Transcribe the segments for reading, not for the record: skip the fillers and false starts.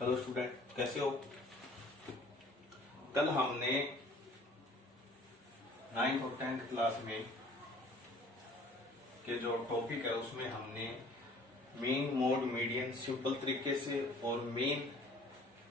Hello student, कैसे हो। कल हमने 9th और 10th क्लास में के जो टॉपिक है उसमें हमने मीन, मोड, मीडियन सिंपल तरीके से और मीन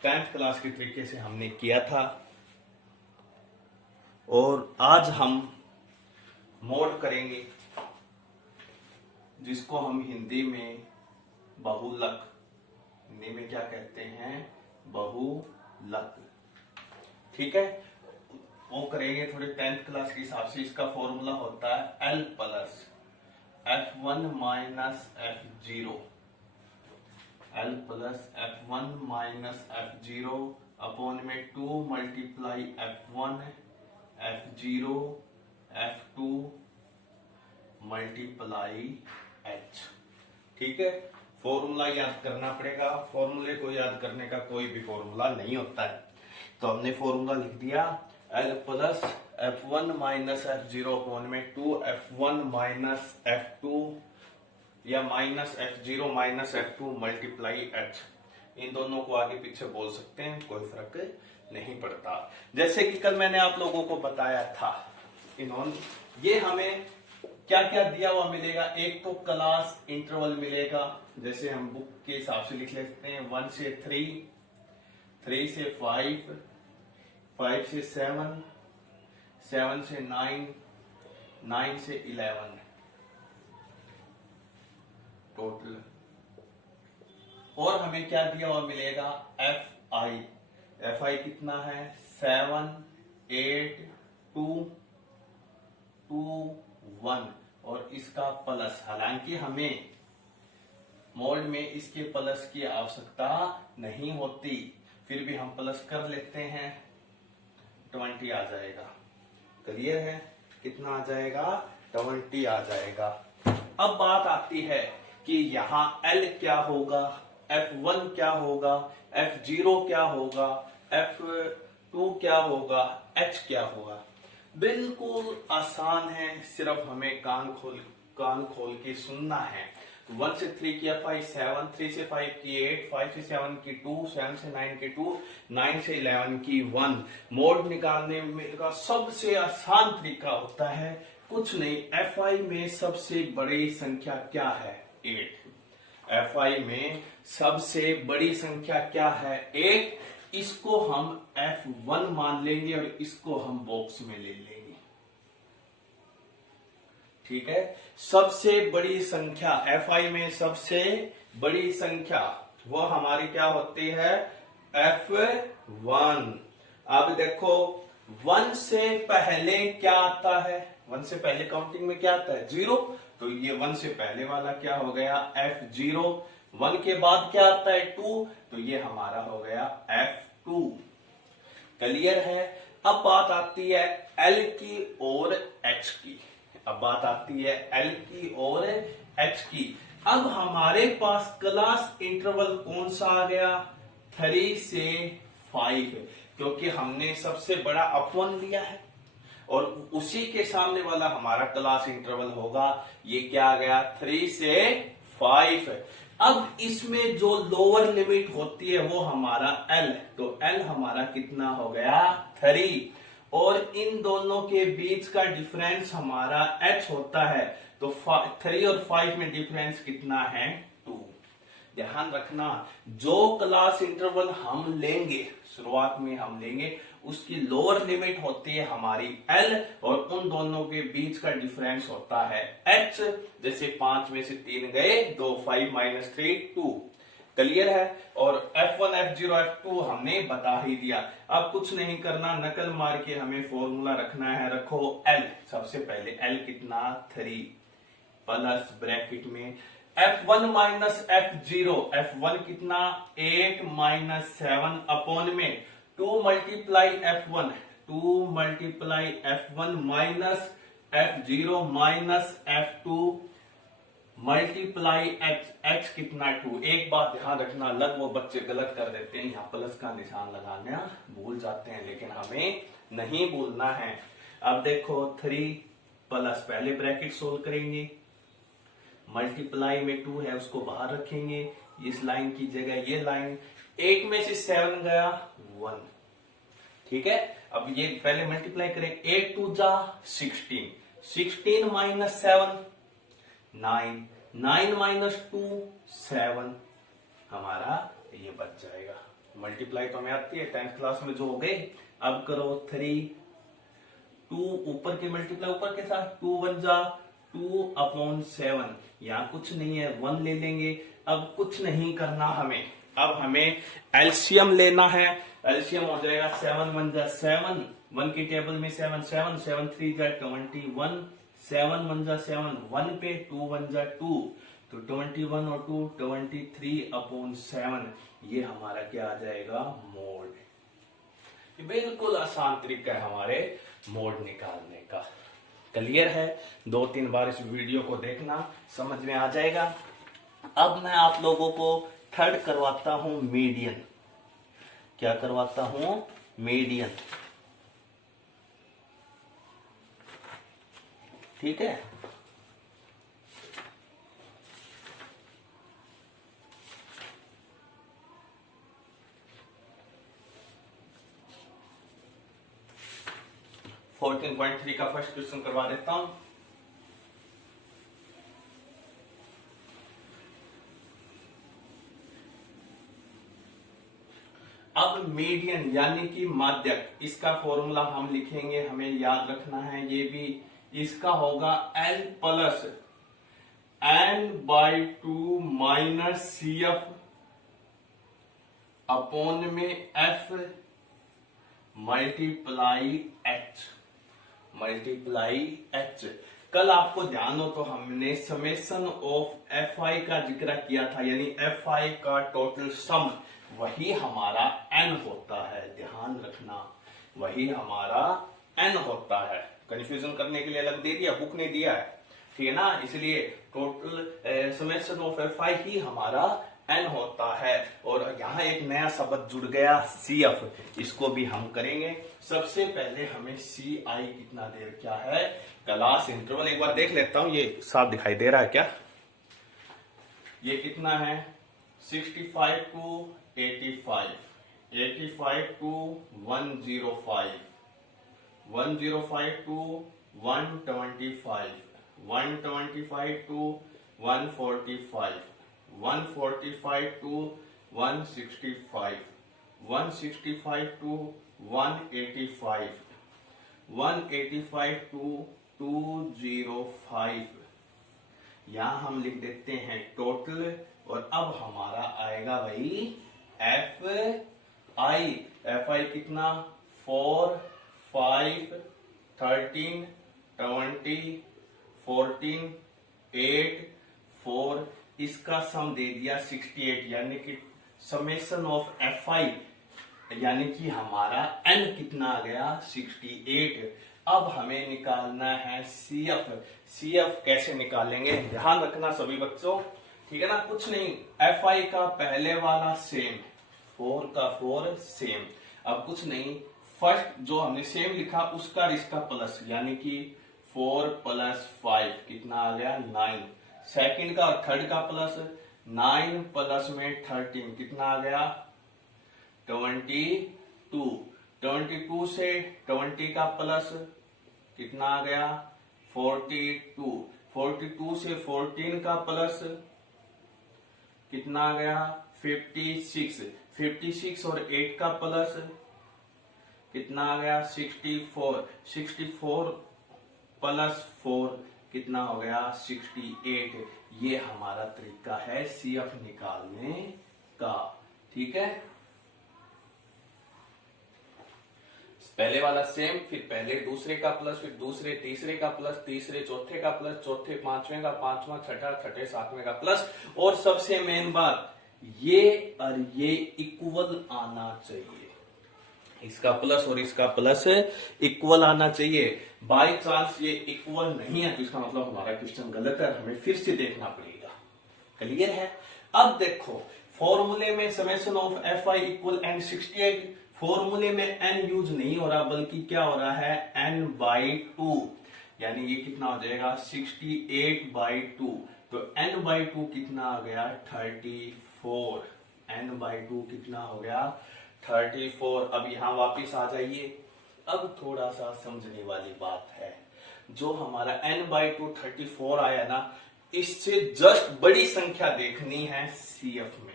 10th क्लास के तरीके से हमने किया था। और आज हम मोड करेंगे, जिसको हम हिंदी में बहुलक, हिंदी में क्या कहते हैं, बहुलक। ठीक है, वो करेंगे थोड़े 10th क्लास के हिसाब से। इसका फॉर्मूला होता है L plus F1 minus F0, L plus F1 minus F0 upon में 2 multiply F1 F0 F2 multiply H। ठीक है, फॉर्मूला याद करना पड़ेगा। फॉर्मूले को याद करने का कोई भी फॉर्मूला नहीं होता है, तो हमने फॉर्मूला लिख दिया L plus F1 minus F0 upon में 2 F1 माइनस F2 या minus F0 minus F2 multiply H। इन दोनों को आगे पीछे बोल सकते हैं, कोई फर्क नहीं पड़ता। जैसे कि कल मैंने आप लोगों को बताया था, इन्होंने ये हमें क्या क्या दिया हुआ मिलेगा। एक तो क्लास इंटरवल मिलेगा, जैसे हम बुक के हिसाब से लिख लेते हैं 1 से 3, 3 से 5, 5 से 7, 7 से 9, 9 से 11 टोटल। और हमें क्या दिया हुआ मिलेगा, FI। FI कितना है, 7, 8, 2, 2, 1 और इसका प्लस। हालांकि हमें मोड में इसके प्लस की आवश्यकता नहीं होती, फिर भी हम प्लस कर लेते हैं, 20 आ जाएगा। क्लियर है, कितना आ जाएगा, 20 आ जाएगा। अब बात आती है कि यहाँ L क्या होगा, F1 क्या होगा, F0 क्या होगा, F2 क्या होगा, H क्या होगा। बिल्कुल आसान है, सिर्फ हमें कान खोल के सुनना है। 1 से 3 की FI 7, 3 से 5 की 8, 5 से 7 की 2, 7 से 9 की 2, 9 से 11 की 1। मोड निकालने में का सबसे आसान तरीका होता है, कुछ नहीं, FI में सबसे बड़ी संख्या क्या है, 8। FI में सबसे बड़ी संख्या क्या है, 8। इसको हम F1 मान लेंगे और इसको हम बॉक्स में ले लेंगे। ठीक है, सबसे बड़ी संख्या FI में सबसे बड़ी संख्या वो हमारी क्या होती है, F1। अब देखो 1 से पहले क्या आता है, 1 से पहले काउंटिंग में क्या आता है, 0। तो ये 1 से पहले वाला क्या हो गया, F0। 1 के बाद क्या आता है, 2, तो ये हमारा हो गया F2। क्लियर है। अब बात आती है L की और H की। अब बात आती है L की और H की। अब हमारे पास क्लास इंटरवल कौन सा आ गया, 3 से 5, क्योंकि हमने सबसे बड़ा अपवन लिया है और उसी के सामने वाला हमारा क्लास इंटरवल होगा। ये क्या आ गया, 3 से 5। अब इसमें जो लोअर लिमिट होती है वो हमारा L, तो L हमारा कितना हो गया, 3। और इन दोनों के बीच का डिफरेंस हमारा H होता है, तो 3 और 5 में डिफरेंस कितना है, 2। ध्यान रखना, जो क्लास इंटरवल हम लेंगे, शुरुआत में हम लेंगे, उसकी लोअर लिमिट होती है हमारी L और उन दोनों के बीच का डिफरेंस होता है H। जैसे 5 में से 3 गए, 2, 5 माइनस 3 2। क्लियर है। और F1 F0 F2 हमने बता ही दिया। अब कुछ नहीं करना, नकल मार के हमें फॉर्मूला रखना है। रखो L, सबसे पहले L कितना, 3 प्लस ब्रैकेट में F1 माइनस F0, F1 कितना, 8 माइनस 7 अपॉन में 2 multiply F1, 2 multiply F1 minus F0 minus F2 multiply H कितना, 2। एक बात ध्यान रखना, अलग वो बच्चे गलत कर देते हैं, यहाँ प्लस का निशान लगाना भूल जाते हैं, लेकिन हमें नहीं भूलना है। अब देखो 3 प्लस, पहले ब्रैकेट सोल्व करेंगे, मल्टीप्लाई में 2 है उसको बाहर रखेंगे, इस लाइन की जगह ये लाइन, 8 में से 7 गया 1, ठीक है। अब ये पहले मल्टीप्लाई करें, 8 2 जा 16, 16 माइनस 7 9, 9 माइनस 2 7, हमारा ये बच जाएगा। मल्टीप्लाई तो हमें आती है 10th क्लास में जो हो गए। अब करो 3, 2 ऊपर के मल्टीप्लाई ऊपर के साथ, 2 1 जा 2/7, यहाँ कुछ नहीं है 1 ले लेंगे। अब कुछ नहीं करना हमें, अब हमें एलसीएम लेना है। एलसीएम हो जाएगा 7 1 जा 7, 1 की टेबल में 7 7, 7 3 जा 21, 7 1 जा 7, 1 पे 2 1 जा 2, तो 21 और 2 23/7, ये हमारा क्या आ जाएगा, मोड। ये बिल्कुल आसान तरीका है हमारे मोड निकालने का। क्लियर है? 2-3 बार इस वीडियो को देखना, समझ में आ जाएगा। अब मैं आप लोगों को थर्ड करवाता हूं मीडियन। क्या करवाता हूं? मीडियन, ठीक है। फोर्टीन 14.3 का फर्स्ट क्वेश्चन करवा देता हूं। अब मीडियन यानी कि माध्यक, इसका फॉर्मूला हम लिखेंगे, हमें याद रखना है ये भी। इसका होगा L plus n/2 minus CF upon में F मल्टीप्लाई H। कल आपको ध्यान हो तो हमने समेशन ऑफ FI का जिक्र किया था, यानी FI का टोटल सम, वही हमारा n होता है। ध्यान रखना, वही हमारा n होता है। कंफ्यूजन करने के लिए अलग दे दिया, बुक ने दिया है, ठीक है ना। इसलिए टोटल समेशन ऑफ FI ही हमारा n होता है। और यहाँ एक नया शब्द जुड़ गया CF, इसको भी हम करेंगे। सबसे पहले हमें CI कितना दे क्या है, क्लास इंटरवल एक बार देख लेता हूं, ये साफ दिखाई दे रहा है क्या? ये कितना है, 65 to 85, 85 to 105, 105 to 125, 125 to 145, 145 to 165, 165 to 185, 185 to 205, यहां हम लिख देते हैं टोटल। और अब हमारा आएगा भाई FI कितना, 4 5 13 20 14 8 4, इसका सम दे दिया 68, यानी कि समेशन ऑफ FI यानी कि हमारा n कितना आ गया, 68। अब हमें निकालना है CF कैसे निकालेंगे, ध्यान रखना सभी बच्चों, ठीक है ना। कुछ नहीं, FI का पहले वाला सेम, 4 का 4 सेम। अब कुछ नहीं, फर्स्ट जो हमने सेम लिखा उसका इसका प्लस, यानी कि 4 + 5 कितना आ गया, 9। सेकंड का और थर्ड का प्लस, 9 प्लस में 13 कितना आ गया, 22। 22 से 20 का प्लस कितना आ गया, 42। 42 से 14 का प्लस कितना आ गया, 56। 56 और 8 का प्लस कितना आ गया, 64। 64 + 4 कितना हो गया, 68। ये हमारा तरीका है CF निकालने का, ठीक है। पहले वाला सेम, फिर पहले दूसरे का प्लस, फिर दूसरे तीसरे का प्लस, तीसरे चौथे का प्लस, चौथे पांचवें का, पांचवा छठा, छठे सातवें का प्लस। और सबसे मेन बात, ये और ये इक्वल आना चाहिए, इसका प्लस और इसका प्लस इक्वल आना चाहिए। बाय चांस ये इक्वल नहीं है तो इसका मतलब हमारा क्वेश्चन गलत है, हमें फिर से देखना पड़ेगा। क्लियर है? अब देखो फॉर्मूले में समेशन ऑफ FI = n68, फॉर्मूले में n यूज नहीं हो रहा, बल्कि क्या हो रहा है, n/2, यानी ये कितना हो जाएगा, 68/2। तो n/2 कितना आ गया, 35। 4, n/2 कितना हो गया 34। अब यहां वापिस आ जाइए। अब थोड़ा सा समझने वाली बात है, जो हमारा n/2 34 आया ना, इससे जस्ट बड़ी संख्या देखनी है CF में।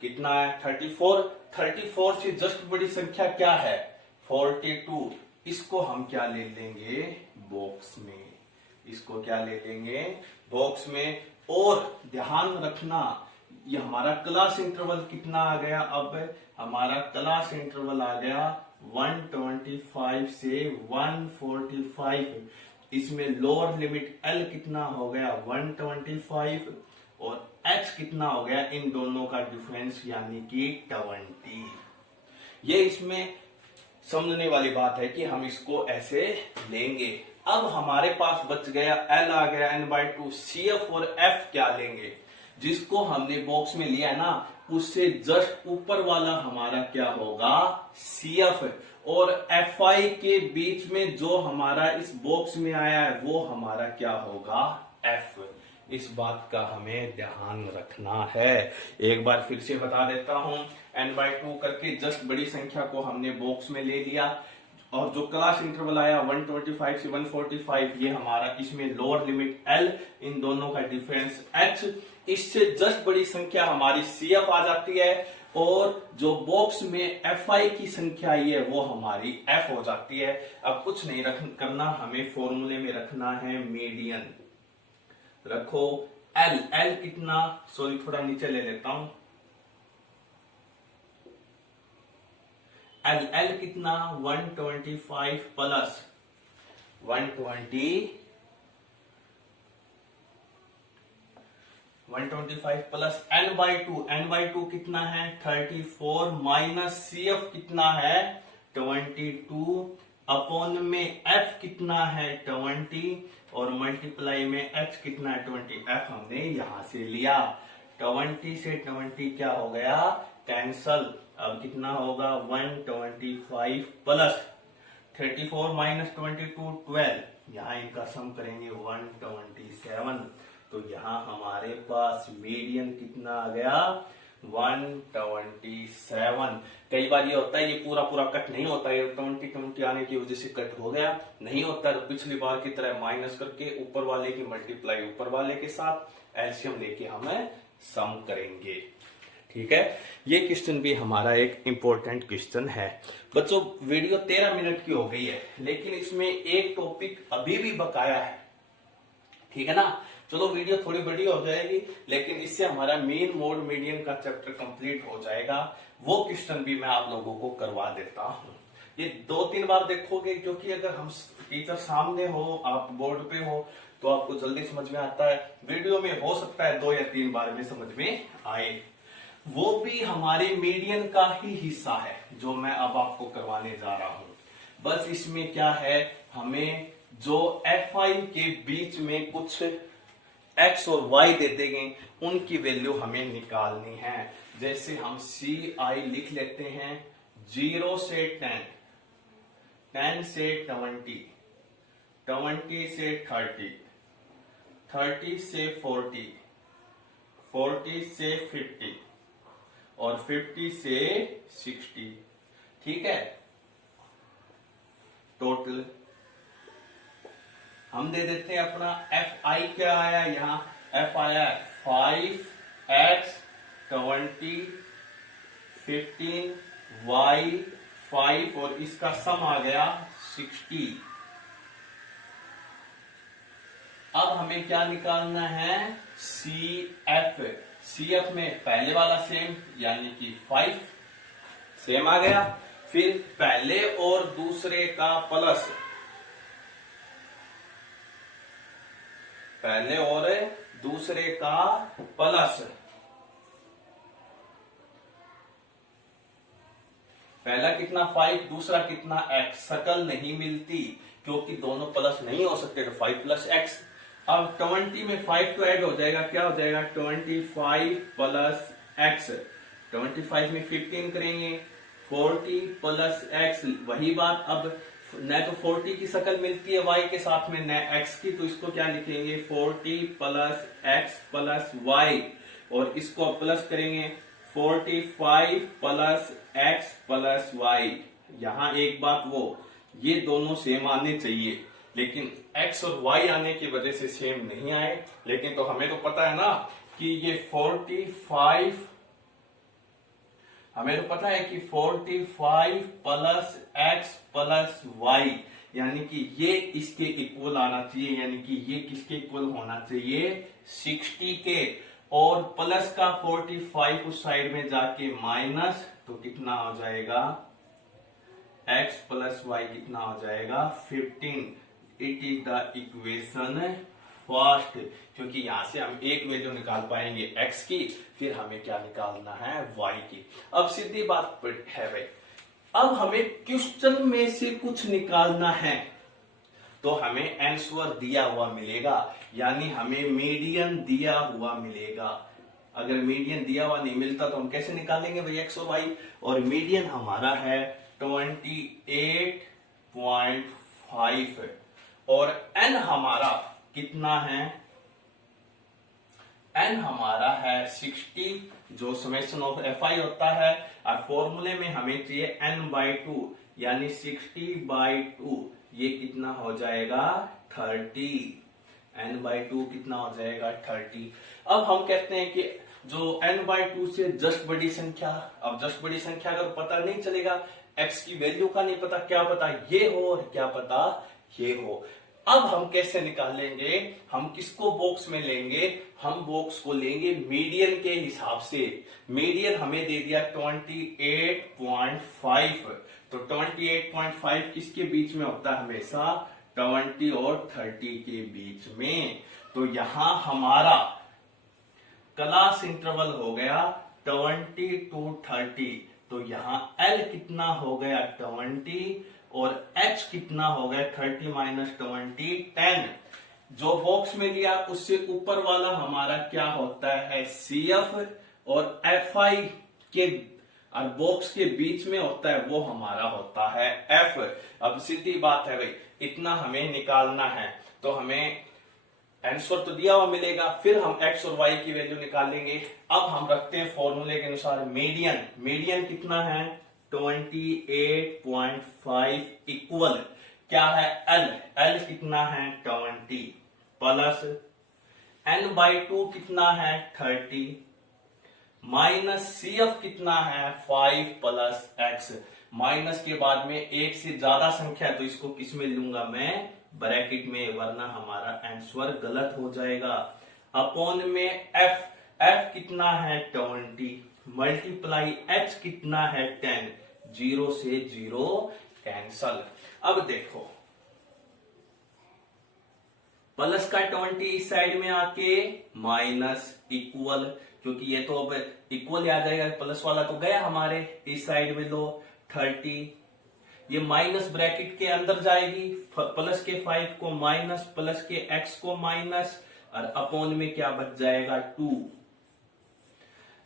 कितना है 34। 34 से जस्ट बड़ी संख्या क्या है 42। इसको हम क्या ले लेंगे बॉक्स में, इसको क्या ले लेंगे बॉक्स में। और ध्यान रखना, ये हमारा क्लास इंटरवल कितना आ गया, अब हमारा क्लास इंटरवल आ गया 125 से 145। इसमें लोअर लिमिट L कितना हो गया 125 और H कितना हो गया, इन दोनों का डिफरेंस यानी कि 20। ये इसमें समझने वाली बात है कि हम इसको ऐसे लेंगे। अब हमारे पास बच गया L आ गया n/2, CF और F क्या लेंगे, जिसको हमने बॉक्स में लिया है ना, उससे जस्ट ऊपर वाला हमारा क्या होगा CF, और FI के बीच में जो हमारा इस बॉक्स में आया है वो हमारा क्या होगा F। इस बात का हमें ध्यान रखना है। एक बार फिर से बता देता हूं, n/2 करके जस्ट बड़ी संख्या को हमने बॉक्स में ले लिया, और जो क्लास इंटरवल आया 125 से 145 ये हमारा, इसमें लोअर लिमिट L, इन दोनों का डिफरेंस H। इससे जस्ट बड़ी संख्या हमारी CF आ जाती है, और जो बॉक्स में FI की संख्या आई है वो हमारी F हो जाती है। अब कुछ नहीं करना, हमें फॉर्मूले में रखना है मीडियन। रखो L कितना, सॉरी थोड़ा नीचे ले लेता हूं, L कितना 125 प्लस 125 प्लस n/2 कितना है 34 माइनस CF कितना है 22 अपॉन में F कितना है 20 और मल्टीप्लाई में H कितना है 20। F हमने यहां से लिया, 20 से 20 क्या हो गया कैंसल। अब कितना होगा 125 प्लस 34 माइनस 22 12, यहाँ इनका सम करेंगे 127। तो यहाँ हमारे पास मीडियन कितना आ गया 127। कई बार ये होता है, ये पूरा पूरा कट नहीं होता है, 20 आने की वजह से कट हो गया, नहीं होता तो पिछली बार की तरह माइनस करके ऊपर वाले की मल्टीप्लाई ऊपर वाले के साथ एलसीएम लेके हमें सम करेंगे। ठीक है, ये क्वेश्चन भी हमारा एक इंपॉर्टेंट क्वेश्चन है। बच्चों वीडियो 13 मिनट की हो गई है, लेकिन इसमें एक टॉपिक अभी भी बकाया है, ठीक है ना। चलो वीडियो थोड़ी बड़ी हो जाएगी, लेकिन इससे हमारा मेन मोड मीडियन का चैप्टर कंप्लीट हो जाएगा। वो क्वेश्चन भी मैं आप लोगों को करवा देता हूं। ये 2-3 बार देखोगे, क्योंकि अगर हम टीचर सामने हो, आप बोर्ड पे हो, तो आपको जल्दी समझ में आता है। वीडियो में हो सकता है 2 या 3 बार में समझ में आए। वो भी हमारे मीडियन का ही हिस्सा है जो मैं अब आपको करवाने जा रहा हूं। बस इसमें क्या है, हमें जो FI के बीच में कुछ X और Y दे देंगे, उनकी वैल्यू हमें निकालनी है। जैसे हम CI लिख लेते हैं 0 से 10, 10 से 20, 20 से 30, 30 से 40, 40 से 50 और 50 से 60। ठीक है, टोटल हम दे देते हैं अपना FI क्या आया, यहाँ F आया 5X 20 15 Y 5 और इसका सम आ गया 60। अब हमें क्या निकालना है CF। CF में पहले वाला सेम यानी कि 5 सेम आ गया, फिर पहले और दूसरे का प्लस, पहले और दूसरे का प्लस, पहला कितना 5, दूसरा कितना X। शकल नहीं मिलती क्योंकि दोनों प्लस नहीं हो सकते, तो 5 प्लस X। अब 20 में 5 तो ऐड हो जाएगा, क्या हो जाएगा 25 प्लस X। 25 में 15 करेंगे 40 प्लस X, वही बात। अब न तो 40 की शकल मिलती है Y के साथ में, न X की, तो इसको क्या लिखेंगे 40 प्लस X प्लस Y। और इसको प्लस करेंगे 45 प्लस एक्स प्लस वाई। यहां एक बात वो, ये दोनों सेम आने चाहिए, लेकिन x और y आने की वजह से सेम नहीं आए। लेकिन तो हमें तो पता है ना कि ये 45, हमें तो पता है कि 45 प्लस एक्स प्लस वाई, यानी कि ये इसके इक्वल आना चाहिए, यानी कि ये किसके इक्वल होना चाहिए 60 के। और प्लस का 45 उस साइड में जाके माइनस, तो कितना हो जाएगा x प्लस वाई कितना हो जाएगा 15। It is the equation first, क्योंकि यहां से हम एक वैल्यू निकाल पाएंगे x की, फिर हमें क्या निकालना है y की। अब सीधी बात है भाई, अब हमें क्वेश्चन में से कुछ निकालना है, तो हमें आंसर दिया हुआ मिलेगा, यानी हमें मीडियन दिया हुआ मिलेगा। अगर मीडियन दिया हुआ नहीं मिलता तो हम कैसे निकालेंगे भाई x और y। और मीडियन हमारा है 28.5 और n हमारा कितना है, n हमारा है 60, जो समेशन ऑफ fi होता है। और फॉर्मूले में हमें चाहिए n/2, यानी 60/2, ये कितना हो जाएगा 30। n/2 कितना हो जाएगा 30। अब हम कहते हैं कि जो n/2 से जस्ट बड़ी संख्या, अब जस्ट बड़ी संख्या अगर पता नहीं चलेगा, x की वैल्यू का नहीं पता, क्या पता ये हो और क्या पता ये हो। अब हम कैसे निकालेंगे, हम किसको बॉक्स में लेंगे, हम बॉक्स को लेंगे मीडियन के हिसाब से। मीडियन हमें दे दिया 28.5, तो 28.5 किसके बीच में होता है हमेशा 20 और 30 के बीच में। तो यहां हमारा क्लास इंटरवल हो गया 20 to 30, तो यहां L कितना हो गया 20 और H कितना हो गया 30 माइनस 20 10। जो बॉक्स में लिया उससे ऊपर वाला हमारा क्या होता है CF, और FI के और बॉक्स के बीच में होता है वो हमारा होता है F। अब सीधी बात है भाई, इतना हमें निकालना है, तो हमें आंसर तो दिया हुआ मिलेगा, फिर हम x और y की वैल्यू निकालेंगे। अब हम रखते हैं फॉर्मूले के अनुसार मीडियन। मीडियन कितना है 28.5 इक्वल क्या है L, L कितना है 20 प्लस n/2 कितना है 30 माइनस CF कितना है 5 प्लस x। माइनस के बाद में एक से ज्यादा संख्या, तो इसको किस में लूंगा मैं ब्रैकेट में, वरना हमारा आंसर गलत हो जाएगा। अपॉन में f, f कितना है 20 मल्टीप्लाई h कितना है 10, 0 से 0 कैंसल। अब देखो प्लस का 20 इस साइड में आके माइनस इक्वल, क्योंकि ये तो अब इक्वल आ जाएगा, प्लस वाला तो गया हमारे, इस साइड में लो 30, ये माइनस ब्रैकेट के अंदर जाएगी, प्लस के 5 को माइनस, प्लस के x को माइनस, और अपॉन में क्या बच जाएगा 2।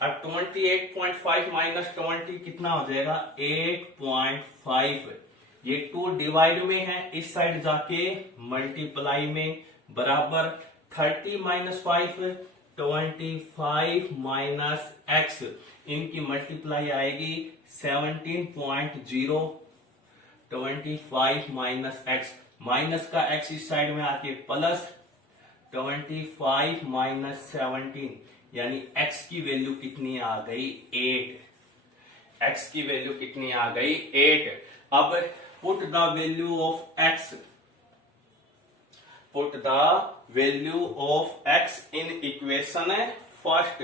अब 28.5 माइनस 20 कितना हो जाएगा 8.5। ये 2 डिवाइड में है, इस साइड जाके मल्टीप्लाई में, बराबर 30 माइनस 5 25 माइनस x, इनकी मल्टीप्लाई आएगी 17.0, 25 माइनस x, माइनस का x इस साइड में आके प्लस 25 माइनस 17, यानी x की वैल्यू कितनी आ गई 8। x की वैल्यू कितनी आ गई 8। अब put the value of x, put the value of x in equation first.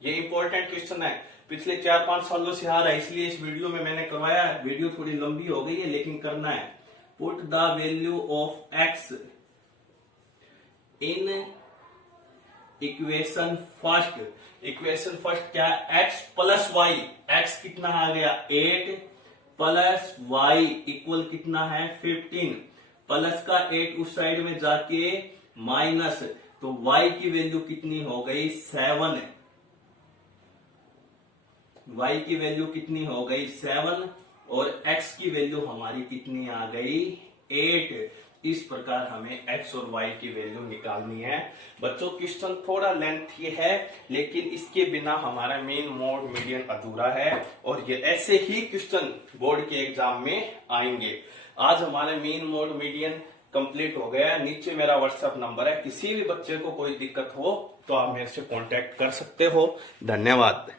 ये इंपॉर्टेंट क्वेश्चन है, पिछले 4-5 सालों से आ रहा है, इसलिए इस वीडियो में मैंने करवाया है। वीडियो थोड़ी लंबी हो गई है लेकिन करना है। Put the value of x in equation first. Equation first क्या है x प्लस वाई, x कितना आ गया 8 प्लस y इक्वल कितना है 15, प्लस का 8 उस साइड में जाके माइनस, तो y की वैल्यू कितनी हो गई 7, y की वैल्यू कितनी हो गई 7, और x की वैल्यू हमारी कितनी आ गई 8। इस प्रकार हमें x और y की वैल्यू निकालनी है। बच्चों क्वेश्चन थोड़ा लेंथी है, लेकिन इसके बिना हमारा मेन मोड मीडियन अधूरा है और ये ऐसे ही क्वेश्चन बोर्ड के एग्जाम में आएंगे। आज हमारा मेन मोड मीडियन कंप्लीट हो गया। नीचे मेरा व्हाट्सएप नंबर है, किसी भी बच्चे को कोई दिक्कत हो तो आप मेरे से कांटेक्ट कर सकते हो। धन्यवाद।